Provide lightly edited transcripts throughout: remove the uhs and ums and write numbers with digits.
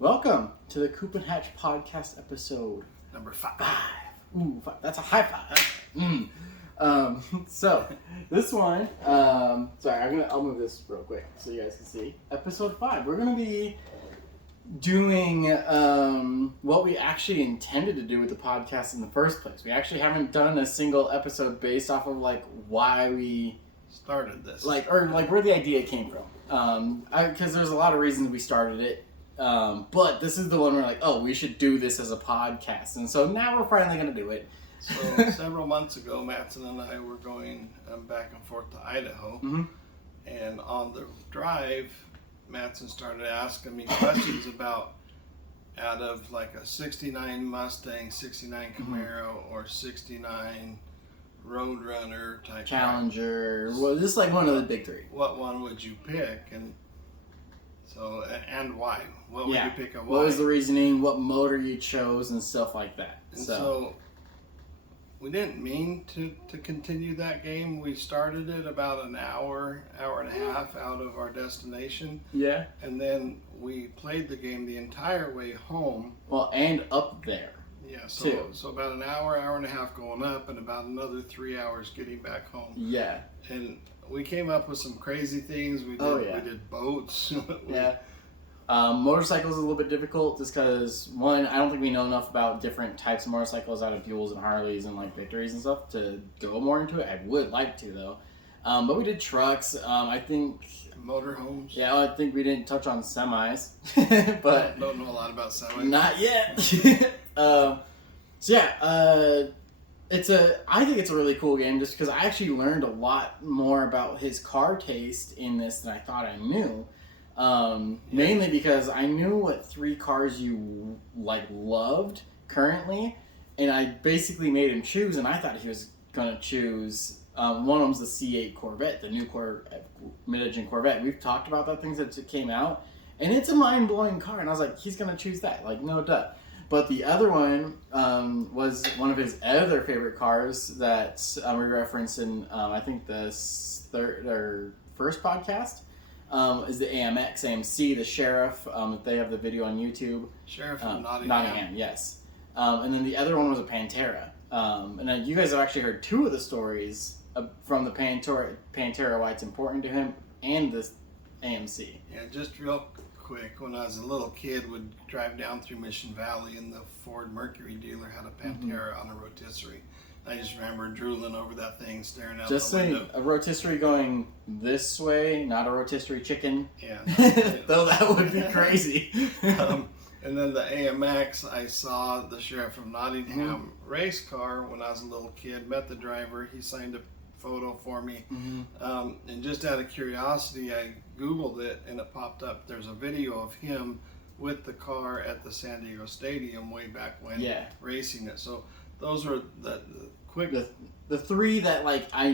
Welcome to the Coop and Hatch podcast episode Number 5. Ooh, five. That's a high five. So this one, sorry, I'll move this real quick so you guys can see. Episode 5. We're gonna be doing what we actually intended to do with the podcast in the first place. We actually haven't done a single episode based off of like why we started this, or where the idea came from. Because there's a lot of reasons we started it. But this is the one where like, oh, we should do this as a podcast, and so now we're finally gonna do it. So several months ago, Mattson and I were going back and forth to Idaho, and on the drive, Mattson started asking me questions about out of like a 69 Mustang, 69 Camaro, or 69 Roadrunner type Challenger. Well, this is like one of the big three. What one would you pick, and why? What would you pick and why? What was the reasoning? What motor you chose and stuff like that. And so we didn't mean to continue that game. We started it about an hour and a half out of our destination. Yeah. And then we played the game the entire way home. Well, and up there. Yeah, so about an hour and a half going up, and about another 3 hours getting back home. Yeah. And we came up with some crazy things. We did boats. Yeah. Motorcycles is a little bit difficult just because, one, I don't think we know enough about different types of motorcycles out of Buells and Harleys and like Victories and stuff to go more into it. I would like to though. But we did trucks. I think motorhomes. Yeah, I think we didn't touch on semis, but don't know a lot about semis. Not yet. I think it's a really cool game just because I actually learned a lot more about his car taste in this than I thought I knew. Mainly because I knew what 3 cars you loved currently, and I basically made him choose, and I thought he was gonna choose one of them's the C8 Corvette, the new mid-engine Corvette. We've talked about that thing since it came out, and it's a mind-blowing car, and I was like, he's gonna choose that, no duh. But the other one was one of his other favorite cars that we referenced in I think the first podcast. Is the AMC, the Sheriff. They have the video on YouTube. Sheriff of Nottingham. Nottingham, yes. And then the other one was a Pantera. And then you guys have actually heard 2 of the stories from the Pantera, why it's important to him, and the AMC. Yeah, just real quick, when I was a little kid, would drive down through Mission Valley, and the Ford Mercury dealer had a Pantera on a rotisserie. I just remember drooling over that thing, staring out the window. Just a rotisserie going this way, not a rotisserie chicken. Yeah. Though that would be crazy. And then the AMX, I saw the Sheriff of Nottingham race car when I was a little kid, met the driver, he signed a photo for me. And just out of curiosity, I Googled it, and it popped up. There's a video of him with the car at the San Diego Stadium way back when, racing it. So those were the quick... The 3 that I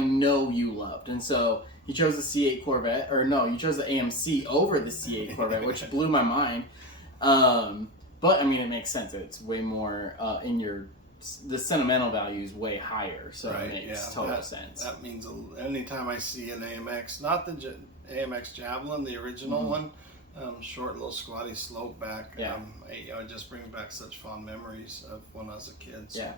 know you loved. And so he chose the C8 Corvette, or no, you chose the AMC over the C8 Corvette, which blew my mind. But I mean, it makes sense. It's way more the sentimental value is way higher, so it makes total sense. That means anytime I see an AMX, not the AMX Javelin, the original one, short little squatty slope back. It just brings back such fond memories of when I was a kid. So.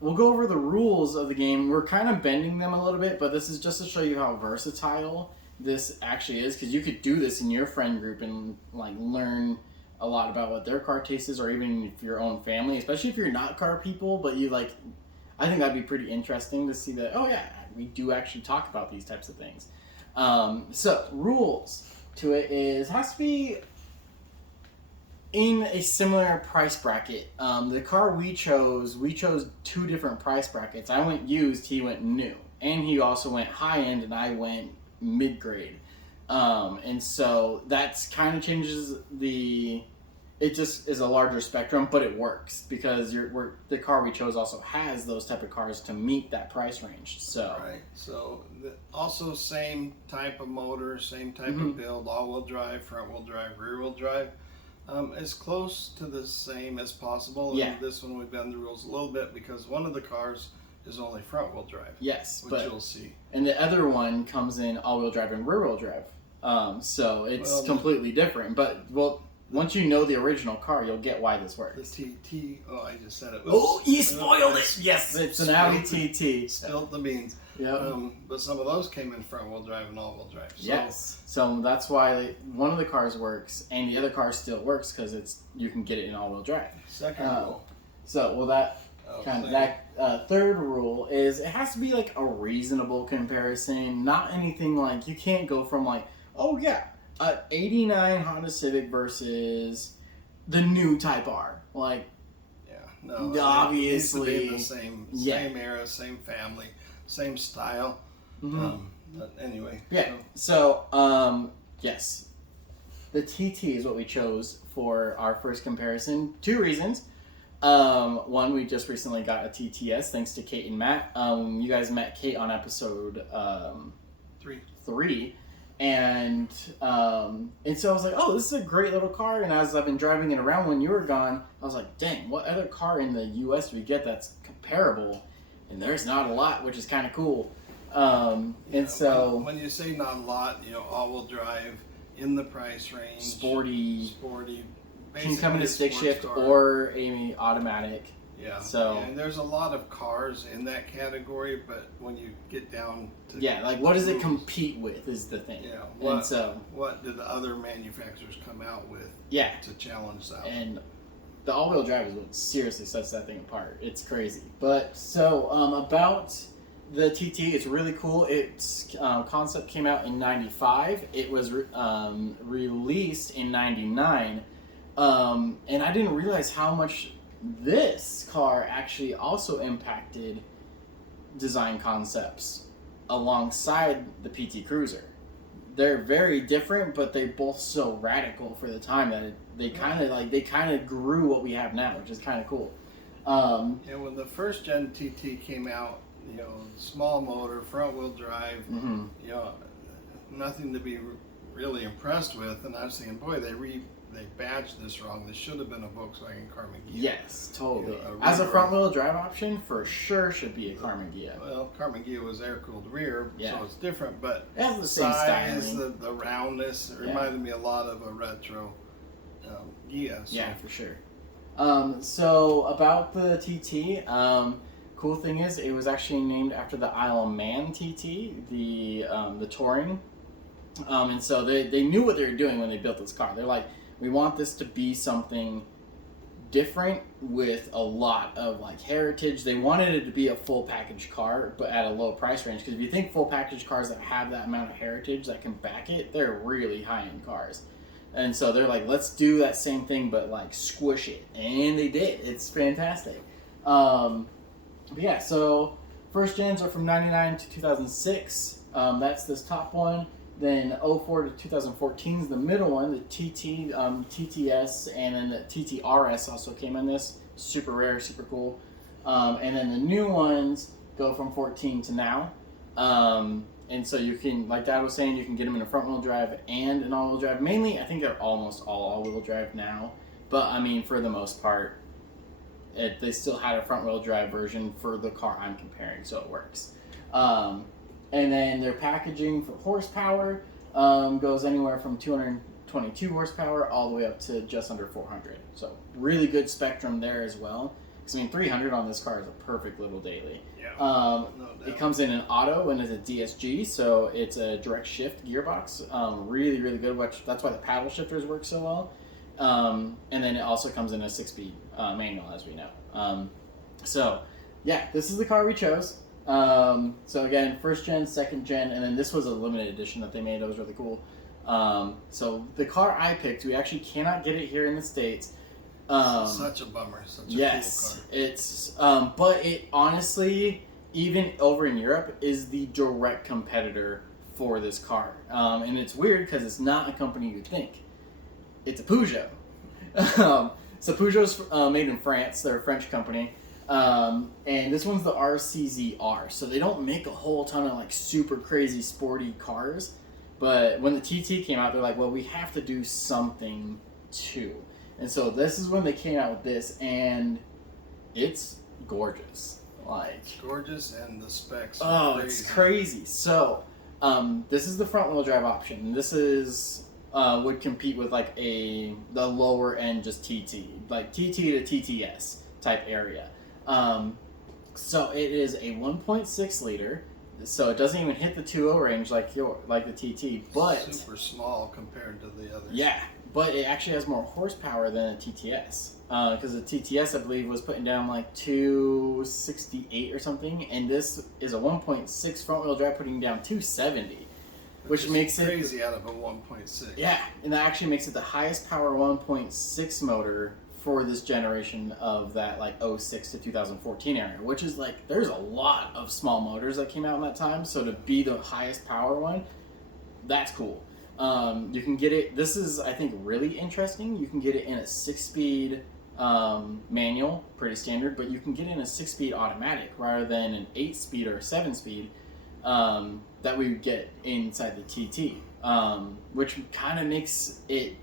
We'll go over the rules of the game. We're kind of bending them a little bit, but this is just to show you how versatile this actually is, because you could do this in your friend group and learn a lot about what their car taste is, or even if your own family, especially if you're not car people, but you I think that'd be pretty interesting to see that, oh yeah, we do actually talk about these types of things. So rules to it has to be in a similar price bracket. The car we chose 2 different price brackets. I went used, he went new, and he also went high end, and I went mid grade. And so that's kind of changes it just is a larger spectrum, but it works because the car we chose also has those type of cars to meet that price range. So also same type of motor, same type of build, all-wheel drive, front-wheel drive, rear-wheel drive. As close to the same as possible. Yeah. And this one we've bent the rules a little bit because one of the cars is only front-wheel drive. Yes, which you'll see. And the other one comes in all-wheel drive and rear-wheel drive. So it's completely different. But once you know the original car, you'll get why this works. The TT. Oh, I just said it. You spoiled it. Yes, it's an Audi TT. Spilled the beans. Yeah. But some of those came in front-wheel drive and all-wheel drive. So. Yes. So that's why one of the cars works, and the other car still works because you can get it in all-wheel drive. Second rule. So third rule is it has to be like a reasonable comparison, not anything like you can't go from like, oh yeah, an '89 Honda Civic versus the new Type R. Like, yeah, no, obviously it needs to be the same era, same family, same style. But anyway. Yeah. So yes, the TT is what we chose for our first comparison. 2 reasons. One, we just recently got a TTS thanks to Kate and Matt. You guys met Kate on episode 3. And so I was like, oh, this is a great little car. And as I've been driving it around when you were gone, I was like, dang, what other car in the US do we get that's comparable? And there's not a lot, which is kind of cool. And so when you say not a lot, all-wheel drive in the price range, sporty, can come in a stick shift car. or a automatic. Yeah. So and there's a lot of cars in that category, but when you get down to like what does it compete with is the thing. Yeah. What did the other manufacturers come out with? Yeah. To challenge that. And the all-wheel drive is what seriously sets that thing apart. It's crazy. But so about the TT, it's really cool. Its concept came out in '95. It was released in '99. And I didn't realize how much this car actually also impacted design concepts alongside the PT Cruiser. They're very different, but they're both so radical for the time that they kind of grew what we have now, which is kind of cool. And when the first gen TT came out, small motor, front wheel drive, nothing to be really impressed with. And I was thinking, boy, they badged this wrong. This should have been a Volkswagen Carmen Ghia. Yes, totally. As a front-wheel drive option, for sure should be a Carmen Ghia. Well, Carmen Ghia was air-cooled rear, so it's different. But it has the same size, the roundness, it reminded me a lot of a retro Ghia. So. Yeah, for sure. So about the TT, cool thing is it was actually named after the Isle of Man TT, the Touring. And so they knew what they were doing when they built this car. They're like, we want this to be something different with a lot of heritage. They wanted it to be a full package car, but at a low price range. Because if you think full package cars that have that amount of heritage that can back it, they're really high end cars. And so they're like, let's do that same thing, but squish it. And they did. It's fantastic. But yeah, so first gens are from '99 to 2006. That's this top one. Then 04 to 2014 is the middle one, the TT, TTS, and then the TTRS also came in this. Super rare, super cool. And then the new ones go from 14 to now. And so you can, like Dad was saying, you can get them in a front-wheel drive and an all-wheel drive. Mainly, I think they're almost all all-wheel drive now. But, I mean, for the most part, they still had a front-wheel drive version for the car I'm comparing, so it works. And then their packaging for horsepower goes anywhere from 222 horsepower all the way up to just under 400. So really good spectrum there as well. Because 300 on this car is a perfect little daily. Yeah. No doubt. It comes in an auto and is a DSG, so it's a direct shift gearbox. Really, really good. That's why the paddle shifters work so well. And then it also comes in a 6-speed manual, as we know. So yeah, this is the car we chose. So again, first gen, second gen, and then this was a limited edition that they made. That was really cool. So the car I picked, we actually cannot get it here in the States. Such a bummer. Such a cool car. It's but it honestly, even over in Europe, is the direct competitor for this car. And it's weird because it's not a company you'd think. It's a Peugeot. So Peugeot's made in France. They're a French company. And this one's the RCZR, so they don't make a whole ton of super crazy sporty cars, but when the TT came out, they're like, well, we have to do something too. And so this is when they came out with this, and it's gorgeous. It's gorgeous, and the specs are crazy. It's crazy. So This is the front wheel drive option. This is would compete with like the lower end just TT, like TT to TTS type area. So it is a 1.6 liter. So it doesn't even hit the 2.0 range like the TT, but super small compared to the others. Yeah, but it actually has more horsepower than a TTS. Because the TTS, I believe, was putting down like 268 or something, and this is a 1.6 front wheel drive putting down 270, which makes it crazy out of a 1.6. Yeah, and that actually makes it the highest power 1.6 motor for this generation of that like 06 to 2014 area, which is like there's a lot of small motors that came out in that time. So to be the highest power one, that's cool. You can get it. This is, I think, really interesting. You can get it in a 6-speed manual, pretty standard, but you can get it in a 6-speed automatic rather than an 8-speed or a 7-speed that we would get inside the TT, which kind of makes it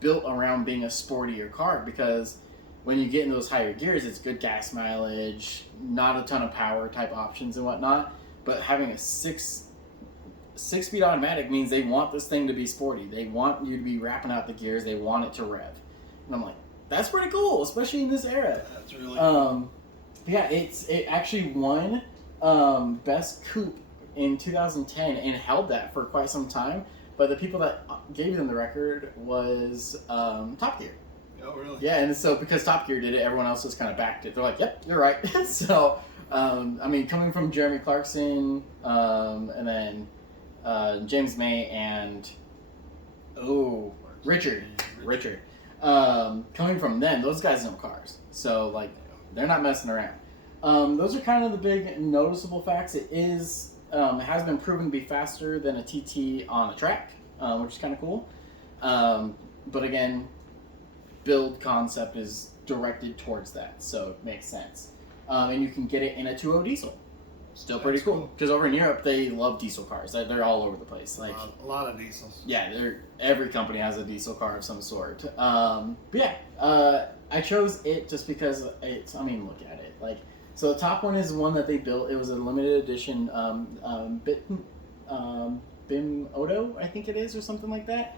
built around being a sportier car, because when you get in those higher gears, it's good gas mileage, not a ton of power type options and whatnot, but having a 6-speed automatic means they want this thing to be sporty. They want you to be wrapping out the gears. They want it to rev. And I'm like, that's pretty cool, especially in this era. That's really cool. Yeah, it actually won Best Coupe in 2010 and held that for quite some time. But the people that gave them the record was Top Gear. Oh, really? Yeah, and so because Top Gear did it, everyone else just kind of backed it. They're like, yep, you're right. So, I mean, coming from Jeremy Clarkson, and then James May and Richard. Coming from them, those guys know cars, so like they're not messing around. Those are kind of the big noticeable facts. It is it has been proven to be faster than a TT on a track, which is kind of cool. But again, build concept is directed towards that, so it makes sense. And you can get it in a 2.0 diesel. Still pretty cool, because over in Europe they love diesel cars. They're all over the place. Like a lot of diesels. Yeah, every company has a diesel car of some sort. But yeah, I chose it just because it's. I mean, look at it. Like, so the top one is one that they built. It was a limited edition Bim Odo, I think it is, or something like that.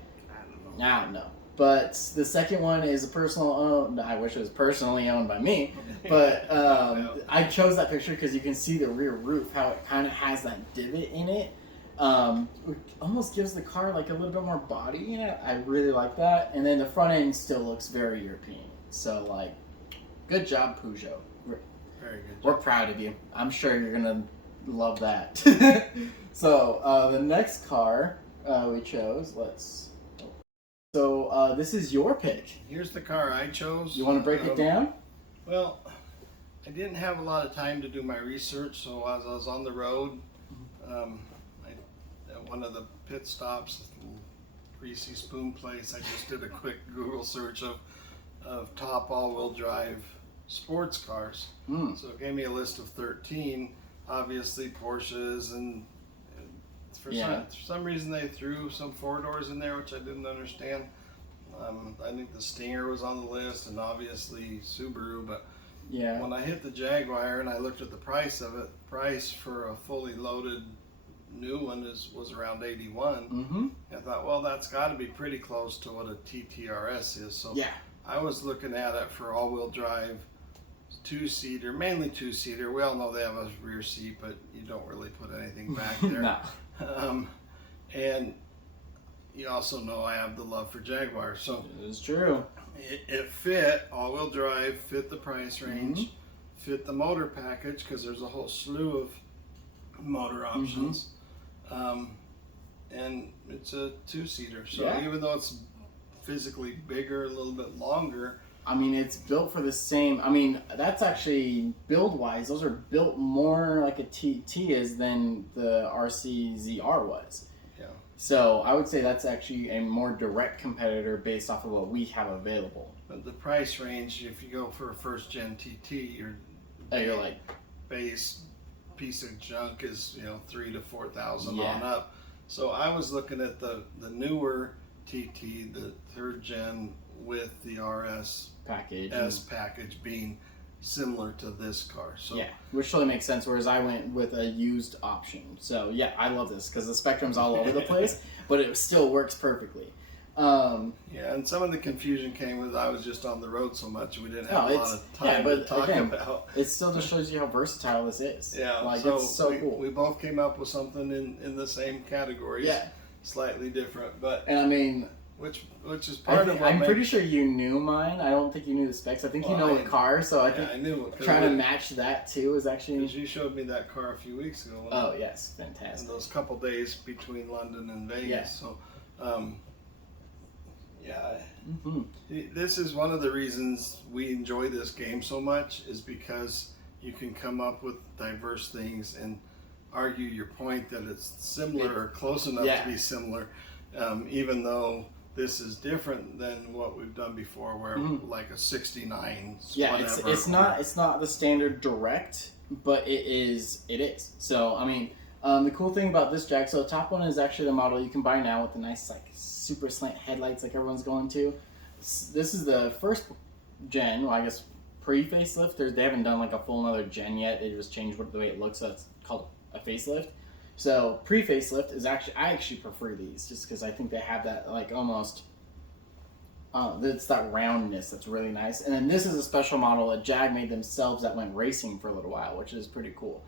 I don't know. But the second one is a personal owned. I wish it was personally owned by me, but I chose that picture because you can see the rear roof, how it kind of has that divot in it. It almost gives the car like a little bit more body in it. I really like that. And then the front end still looks very European. So like, good job, Peugeot. Very good. We're proud of you. I'm sure you're gonna love that. So the next car we chose. So this is your pick. Here's the car I chose. You want to break it down? Well, I didn't have a lot of time to do my research, so as I was on the road, at one of the pit stops, Greasy Spoon place, I just did a quick Google search of top all-wheel drive sports cars. So it gave me a list of 13, obviously Porsches, and for some reason they threw some 4-doors in there, which I didn't understand. I think the Stinger was on the list, and obviously Subaru, but yeah, when I hit the Jaguar and I looked at the price of it, price for a fully loaded new one was around 81. I thought, well, that's got to be pretty close to what a TTRS is. So yeah, I was looking at it for all-wheel drive, 2-seater, mainly 2-seater. We all know they have a rear seat, but you don't really put anything back there. No. And you also know I have the love for Jaguar, so it's true. It fit all-wheel drive, fit the price range, fit the motor package, because there's a whole slew of motor options, and it's a 2-seater. So even though it's physically bigger, a little bit longer, I mean, it's built for the same. I mean, that's actually build-wise. Those are built more like a TT is than the RC ZR was. Yeah. So I would say that's actually a more direct competitor based off of what we have available. But the price range, if you go for a first-gen TT, you're like base piece of junk is $3,000 to $4,000 on up. So I was looking at the newer TT, the 3rd gen with the RS package, package being similar to this car. So yeah, which totally makes sense. Whereas I went with a used option. So yeah, I love this because the spectrum's all over the place, but it still works perfectly. Yeah, and some of the confusion came with I was just on the road so much we didn't have a lot of time to talk about. It still just shows you how versatile this is. Yeah, like so it's so cool. We both came up with something in the same categories. Yeah, slightly different, but and I mean, which is part of. I'm pretty sure you knew mine. I don't think you knew the specs. I think you know the car, so I think I knew it, trying to match that too is actually. Because you showed me that car a few weeks ago. Oh yes, fantastic. In those couple days between London and Vegas, yeah. So. This is one of the reasons we enjoy this game so much, is because you can come up with diverse things and argue your point that it's similar or close enough to be similar, even though this is different than what we've done before, where like a 69. Yeah, it's not the standard direct, but it is. So I mean, the cool thing about this Jag, so the top one is actually the model you can buy now with the nice like super slant headlights like everyone's going to. This is the first gen, well I guess pre-facelift. They haven't done like a full another gen yet. They just changed the way it looks, so it's called a facelift. So pre-facelift is I actually prefer these just because I think they have that like almost, it's that roundness that's really nice. And then this is a special model that Jag made themselves that went racing for a little while, which is pretty cool.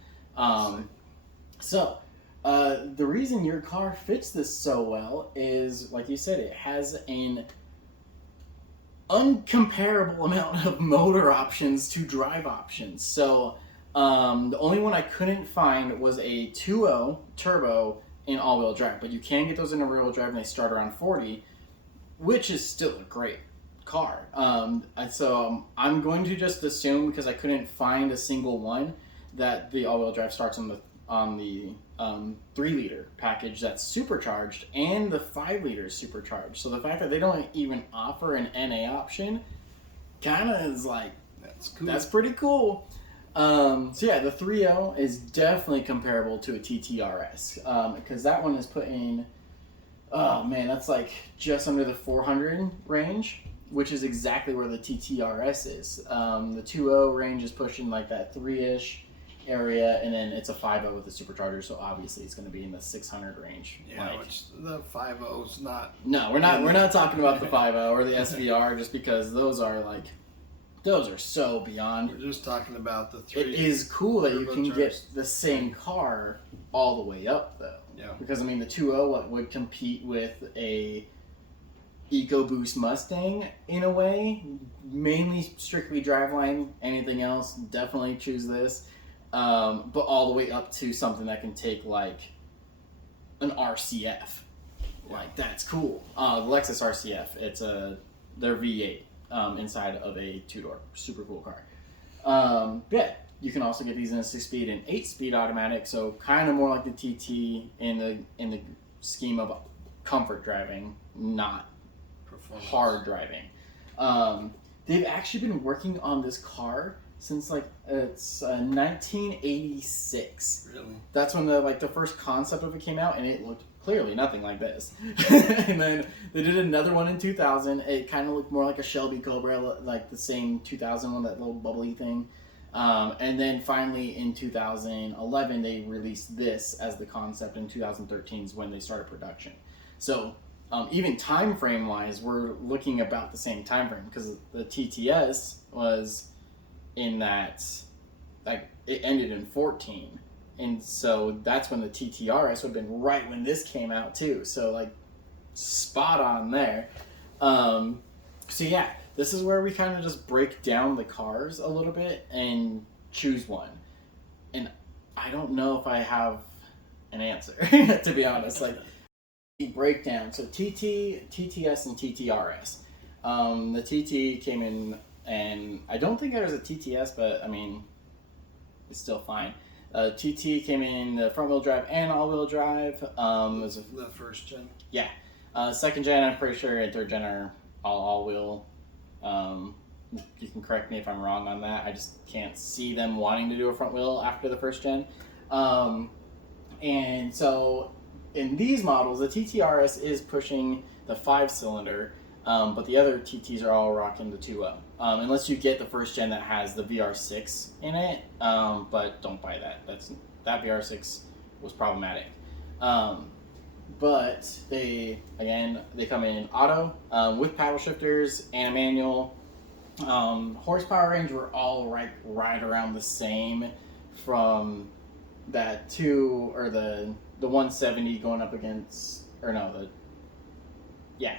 The reason your car fits this so well is, like you said, it has an uncomparable amount of motor options to drive options. So the only one I couldn't find was a 2.0 turbo in all-wheel drive, but you can get those in a rear-wheel drive and they start around 40, which is still a great car. So I'm going to just assume, because I couldn't find a single one, that the all-wheel drive starts on the 3-liter package that's supercharged, and the 5-liter is supercharged. So the fact that they don't even offer an NA option kind of is like, that's cool. That's pretty cool. So yeah, the 3.0 is definitely comparable to a TTRS, because that one is putting, oh man, that's like just under the 400 range, which is exactly where the TTRS is. The 2.0 range is pushing like that 3-ish area, and then it's a 5.0 with a supercharger, so obviously it's going to be in the 600 range. Yeah, like, which the 5.0's not. No, we're not talking about the 5.0 or the SVR, just because those are so beyond. We're just talking about the 3. It is cool that you can get the same car all the way up, though. Yeah. Because I mean, the 2.0 would compete with a EcoBoost Mustang in a way, mainly strictly driveline. Anything else, definitely choose this. But all the way up to something that can take like an RCF. Like, that's cool. The Lexus RCF, it's their V8 inside of a 2-door. Super cool car. Yeah, you can also get these in a 6-speed and 8-speed automatic, so kind of more like the TT in the scheme of comfort driving, not hard driving. They've actually been working on this car since like it's 1986. Really? That's when the first concept of it came out, and it looked clearly nothing like this. And then they did another one in 2000. It kind of looked more like a Shelby Cobra, like the same 2000 one, that little bubbly thing. And then finally in 2011 they released this as the concept. In 2013 is when they started production. So even time frame wise, we're looking about the same time frame, because the TTS was in that, like, it ended in 14, and so that's when the TTRS would have been right when this came out too. So like, spot on there. So yeah, this is where we kind of just break down the cars a little bit and choose one. And I don't know if I have an answer to be honest. Like, breakdown. So TT, TTS, and TTRS. The TT came in, and I don't think there's a TTS, but I mean, it's still fine. TT came in the front-wheel drive and all-wheel drive. Was the first gen. Yeah. Second gen, I'm pretty sure, and third gen are all-wheel. You can correct me if I'm wrong on that. I just can't see them wanting to do a front wheel after the first gen. And so in these models, the TTRS is pushing the 5-cylinder. But the other TTs are all rocking the 2.0. Unless you get the first gen that has the VR6 in it, but don't buy that. That VR6 was problematic. But they come in auto with paddle shifters and a manual. Horsepower range were all right around the same from that 2 or the 170 going up against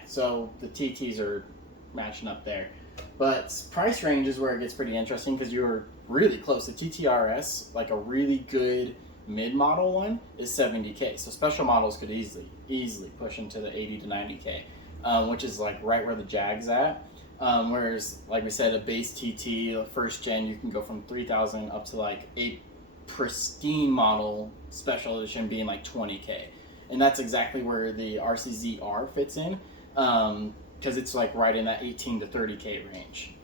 so the TTs are matching up there. But price range is where it gets pretty interesting because you're really close. The TTRS, like a really good mid-model one, is $70K. So special models could easily push into the $80 to $90K, which is like right where the Jag's at. Whereas, like we said, a base TT, the first gen, you can go from $3,000 up to like a pristine model special edition being like $20K. And that's exactly where the RCZR fits in, because it's like right in that $18 to $30K range.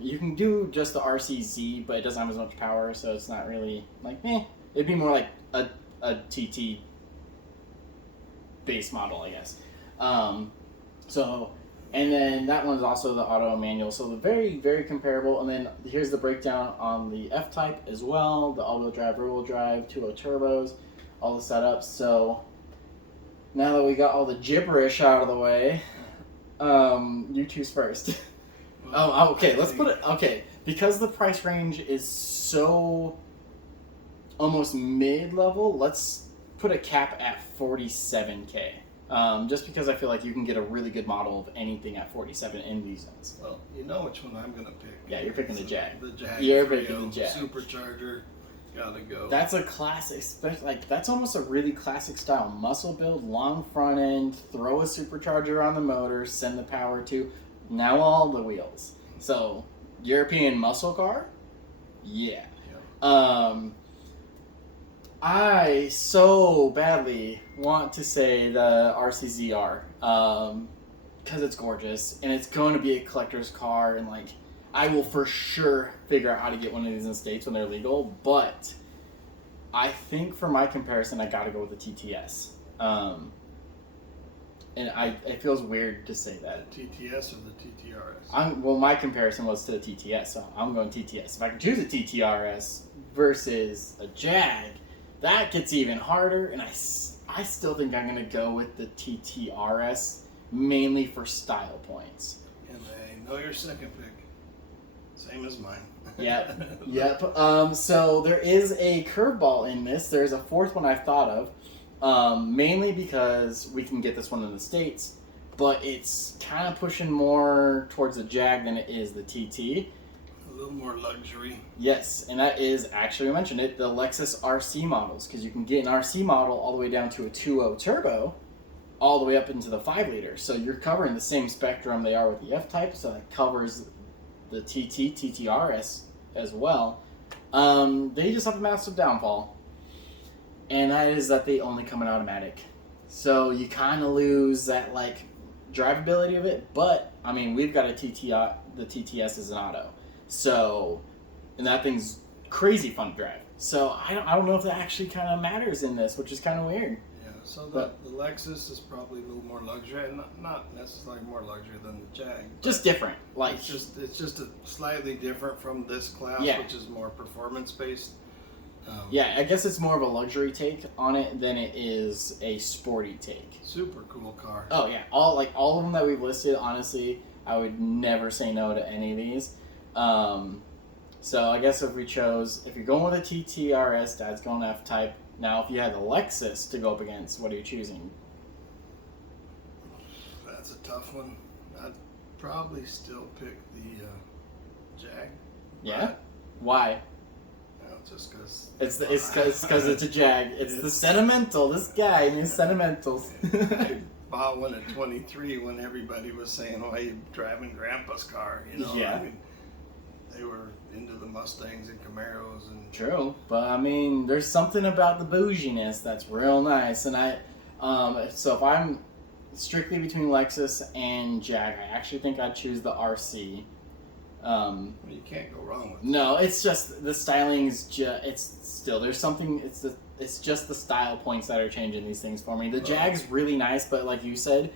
You can do just the RCZ, but it doesn't have as much power, so it's not really like, it'd be more like a TT base model, I guess. And then that one's also the auto and manual, so they're very, very comparable. And then here's the breakdown on the F-Type as well, the all-wheel drive, rear-wheel drive, 2.0 turbos, all the setups. So now that we got all the gibberish out of the way, you choose first. Okay, let's put it, because the price range is so almost mid-level, let's put a cap at $47K. Just because I feel like you can get a really good model of anything at 47 in these zones. Well, you know which one I'm gonna pick. Yeah, you're picking the Jag. The Jag. You're picking the Jag. Supercharger, gotta go. That's a classic, that's almost a really classic style muscle build, long front end, throw a supercharger on the motor, send the power to now all the wheels. So European muscle car, yeah. I so badly want to say the RCZR because it's gorgeous and it's going to be a collector's car, and like I will for sure figure out how to get one of these in the States when they're legal. But I think for my comparison, I got to go with the TTS. And it feels weird to say that. The TTS or the TTRS? Well, my comparison was to the TTS, so I'm going TTS. If I can choose a TTRS versus a Jag, that gets even harder, and I still think I'm going to go with the TTRS, mainly for style points. And I know your second pick. Same as mine. Yep. So there is a curveball in this. There's a fourth one I've thought of, mainly because we can get this one in the States, but it's kind of pushing more towards the Jag than it is the TT. A little more luxury. Yes, and that is, actually we mentioned it, the Lexus RC models, because you can get an RC model all the way down to a 2.0 turbo, all the way up into the 5-liter. So you're covering the same spectrum they are with the F-Type, so that covers the TTRS as well. They just have a massive downfall, and that is that they only come in automatic. So you kind of lose that like drivability of it, but I mean we've got the TTS is an auto. So, and that thing's crazy fun to drive. So I don't know if that actually kind of matters in this, which is kind of weird. Yeah. So the Lexus is probably a little more luxury, and not necessarily more luxury than the Jag. Just different. Like it's just a slightly different from this class, which is more performance based. Yeah, I guess it's more of a luxury take on it than it is a sporty take. Super cool car. Oh yeah, all of them that we've listed. Honestly, I would never say no to any of these. So I guess if you're going with a TTRS, Dad's going F-Type. Now, if you had the Lexus to go up against, what are you choosing? That's a tough one. I'd probably still pick the Jag. Yeah? Why? Well, just because it's because it's a Jag. It's the sentimental. This guy and his sentimentals. I bought one at 23 when everybody was saying, "Why are you driving Grandpa's car?" You know. Yeah. I mean, they were into the Mustangs and Camaros and. True, but I mean, there's something about the bouginess that's real nice, and so if I'm strictly between Lexus and Jag, I actually think I'd choose the RC. Well, you can't go wrong with it. No, it's just the styling's there's something. It's just the style points that are changing these things for me. The Jag's really nice, but like you said,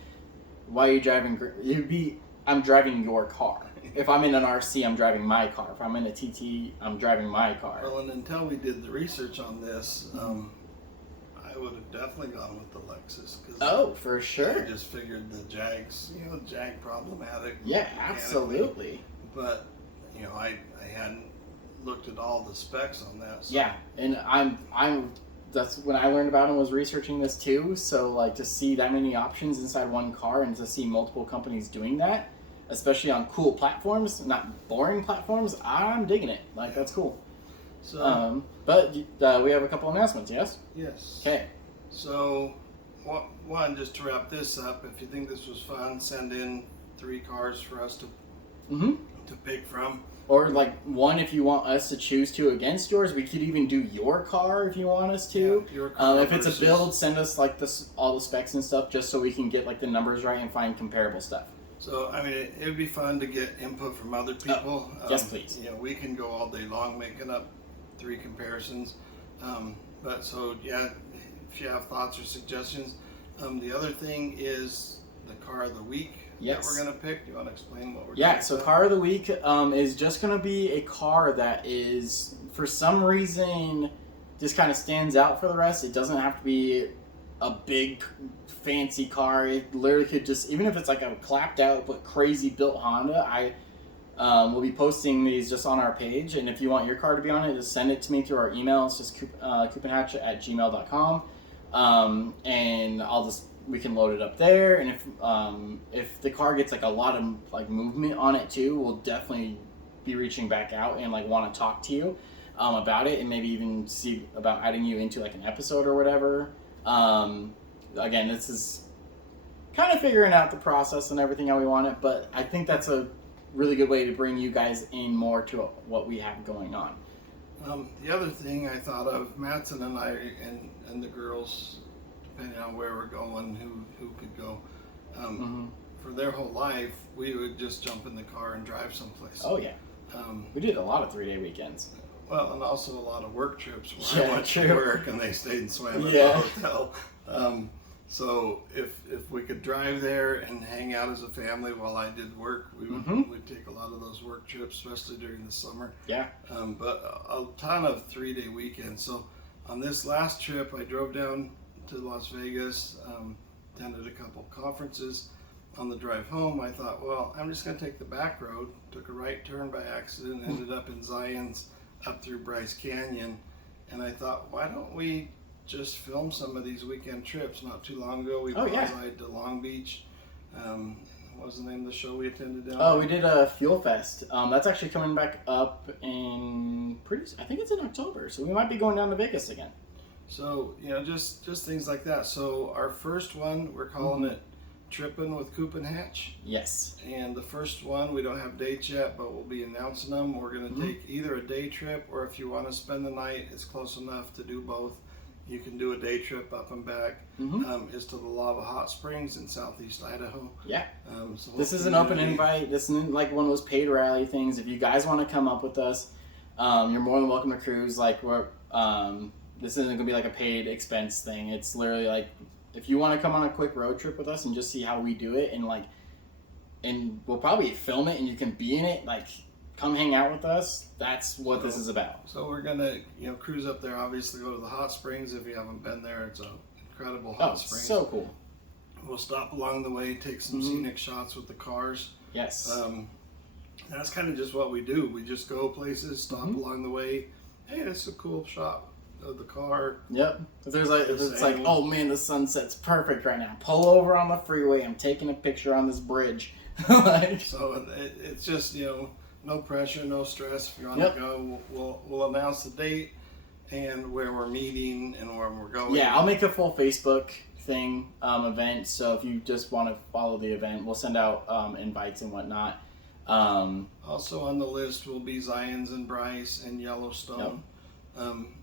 why are you driving? You'd be, I'm driving your car. If I'm in an RC, I'm driving my car. If I'm in a TT, I'm driving my car. Well, and until we did the research on this, I would have definitely gone with the Lexus. Oh, for sure. I just figured the Jags, Jag problematic. Yeah, absolutely. But, I hadn't looked at all the specs on that. So. Yeah, and that's when I learned about it, was researching this too. So like to see that many options inside one car and to see multiple companies doing that, especially on cool platforms, not boring platforms, I'm digging it. Like, that's cool. So, but we have a couple announcements, yes? Yes. Okay. So, one, just to wrap this up, if you think this was fun, send in 3 cars for us to pick from. Or like one, if you want us to choose 2 against yours, we could even do your car if you want us to. Yeah, your car if it's a build, send us like all the specs and stuff, just so we can get like the numbers right and find comparable stuff. So, I mean, it would be fun to get input from other people. Yes, please. We can go all day long making up 3 comparisons. If you have thoughts or suggestions. The other thing is the car of the week that we're going to pick. Do you want to explain what we're Yeah, so car of the week is just going to be a car that is, for some reason, just kind of stands out for the rest. It doesn't have to be a big fancy car. It literally could just, even if it's like a clapped out but crazy built Honda, I will be posting these just on our page, and if you want your car to be on it, just send it to me through our email. It's just coupenhatch@gmail.com, and we can load it up there. And if the car gets like a lot of like movement on it too, we'll definitely be reaching back out and like want to talk to you about it, and maybe even see about adding you into like an episode or whatever. Again, this is kind of figuring out the process and everything how we want it, but I think that's a really good way to bring you guys in more to what we have going on. The other thing I thought of, Mattson and I and the girls, depending on where we're going, who could go, for their whole life, we would just jump in the car and drive someplace. Oh yeah. We did a lot of 3-day weekends. Well, and also a lot of work trips where I went to work and they stayed and swam at the hotel. So if we could drive there and hang out as a family while I did work, we would take a lot of those work trips, especially during the summer. Yeah. But a ton of 3-day weekends. So on this last trip, I drove down to Las Vegas, attended a couple conferences. On the drive home, I thought, well, I'm just going to take the back road. Took a right turn by accident, ended up in Zion's, up through Bryce Canyon. And I thought, why don't we just film some of these weekend trips? Not too long ago, we bonsai'd to Long Beach. What was the name of the show we attended down there? We did a Fuel Fest. That's actually coming back up in I think it's in October, so we might be going down to Vegas again. So, just things like that. So our first one, we're calling it Trippin' with Coop and Hatch. Yes. And the first one, we don't have dates yet, but we'll be announcing them. We're going to take either a day trip, or if you want to spend the night, it's close enough to do both. You can do a day trip up and back. Is to the Lava Hot Springs in southeast Idaho. Yeah. So this is an open invite. This isn't like one of those paid rally things. If you guys want to come up with us, you're more than welcome to cruise. Like this isn't going to be like a paid expense thing. It's literally like, if you want to come on a quick road trip with us and just see how we do it, and we'll probably film it and you can be in it, like, come hang out with us. That's what this is about. So we're gonna, cruise up there. Obviously, go to the hot springs. If you haven't been there, it's an incredible hot spring. So cool. We'll stop along the way, take some scenic shots with the cars. Yes. That's kind of just what we do. We just go places, stop along the way. Hey, that's a cool shot of the car. Yep. If it's like, oh man, the sunset's perfect right now. Pull over on the freeway. I'm taking a picture on this bridge. So it's just no pressure, no stress. If you want to go, we'll announce the date and where we're meeting and where we're going. Yeah, I'll make a full Facebook thing event. So if you just want to follow the event, we'll send out invites and whatnot. Also on the list will be Zion's and Bryce and Yellowstone.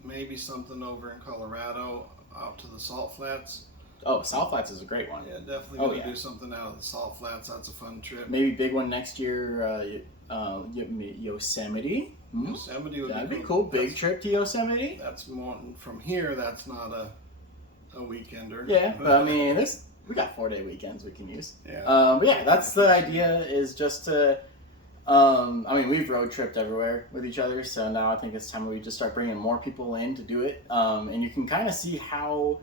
Maybe something over in Colorado out to the Salt Flats. Oh, Salt Flats is a great one. Yeah, definitely going to do something out of the Salt Flats. That's a fun trip. Maybe big one next year, Yosemite. Yosemite would be cool. Big trip to Yosemite. That's more from here. That's not a weekender. Yeah, but I mean, We got 4-day weekends we can use. Yeah. But yeah, that's the idea, is just to, I mean, we've road tripped everywhere with each other, so now I think it's time we just start bringing more people in to do it. And you can kind of see how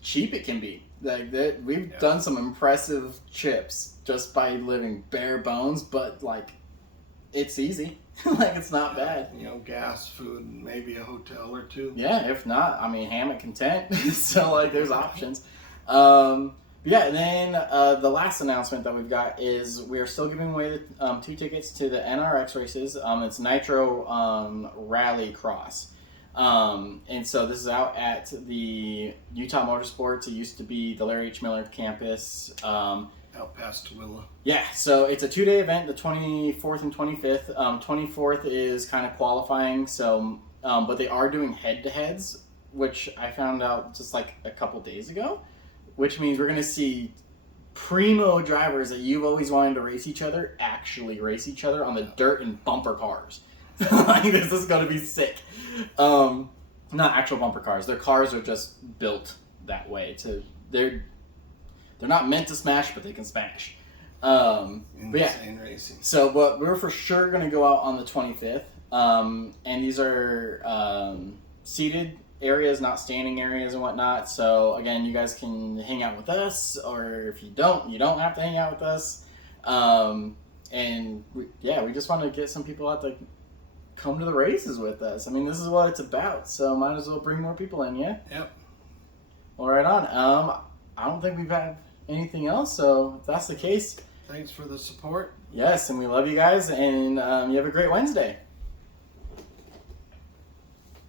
cheap it can be. Like that, we've done some impressive trips just by living bare bones, but like, it's easy. Like, it's not bad. You know, gas, food, maybe a hotel or two. Yeah, if not, I mean, hammock and tent. So, like, there's options. Yeah, and then the last announcement that we've got is we're still giving away the 2 tickets to the NRX races. It's Nitro Rally Cross. And so this is out at the Utah Motorsports. It used to be the Larry H. Miller campus. Out past Tooele. Yeah, so it's a 2-day event, the 24th and 25th. 24th is kind of qualifying, so but they are doing head-to-heads, which I found out just like a couple days ago, which means we're going to see primo drivers that you've always wanted to race each other actually race each other on the dirt and bumper cars. Like, this is going to be sick. Not actual bumper cars. Their cars are just built that way. They're not meant to smash, but they can smash. But yeah, racing. So, but we're for sure going to go out on the 25th. And these are seated areas, not standing areas and whatnot. So, again, you guys can hang out with us, or if you don't have to hang out with us. And we just want to get some people out to come to the races with us. I mean, this is what it's about, so might as well bring more people in, yeah? Yep. Well, right on. I don't think we've had anything else, so if that's the case, thanks for the support. Yes, and we love you guys, and you have a great Wednesday.